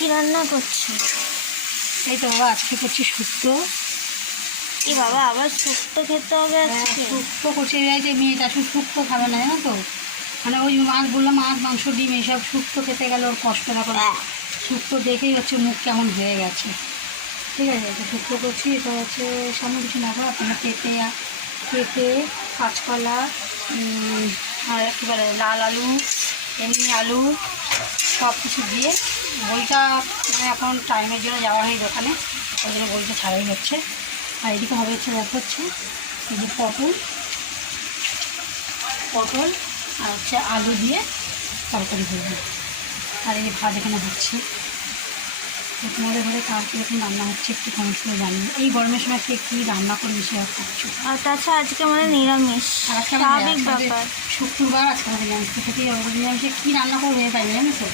কি রান্না করছি? এই তো বাবা আজকে করছি শুক্তো। এ বাবা, আবার শুক্তো খেতে হবে আজকে? শুক্তো করছি, এই যে মেয়েটা শুক্তো খাবে না, জানো তো। মানে ওই মাছ বললাম, মাছ মাংস ডিম এইসব শুক্তো খেতে গেলে ওর কষ্ট লাগবে। শুক্তো দেখেই হচ্ছে মুখ কেমন হয়ে গেছে। ঠিক আছে, তো শুক্তো করছি। এটা হচ্ছে সামনে কিছু না, আপনার পেঁপে কাঁচকলা, আর কী বলে লাল আলু, এমনি আলু সব কিছু দিয়ে বইটা মানে এখন টাইমের জন্য যাওয়া হয় দোকানে, ওই জন্য বইটা ছাড়াই হচ্ছে। আর এদিকে হবে হচ্ছে দেখা হচ্ছে এই যে পটল আর হচ্ছে আলু দিয়ে তরকারি করবো। আর এই যে ভাত এখানে হচ্ছে। তোমাদের ঘরে কার কীরকম রান্না হচ্ছে একটু কমেন্ট করে জানি। এই গরমের সময় কে কী রান্না করবে সে খাচ্ছ। আর তাছাড়া আজকে আমাদের নিরামিষ, আর আজকে স্বাভাবিক ব্যাপার। শুক্রবার, আজকে আমাদের নিরামিষ খেতেই হবে। নিরামিষে কী রান্না করবো ভেবে পাইনি, জানো তো।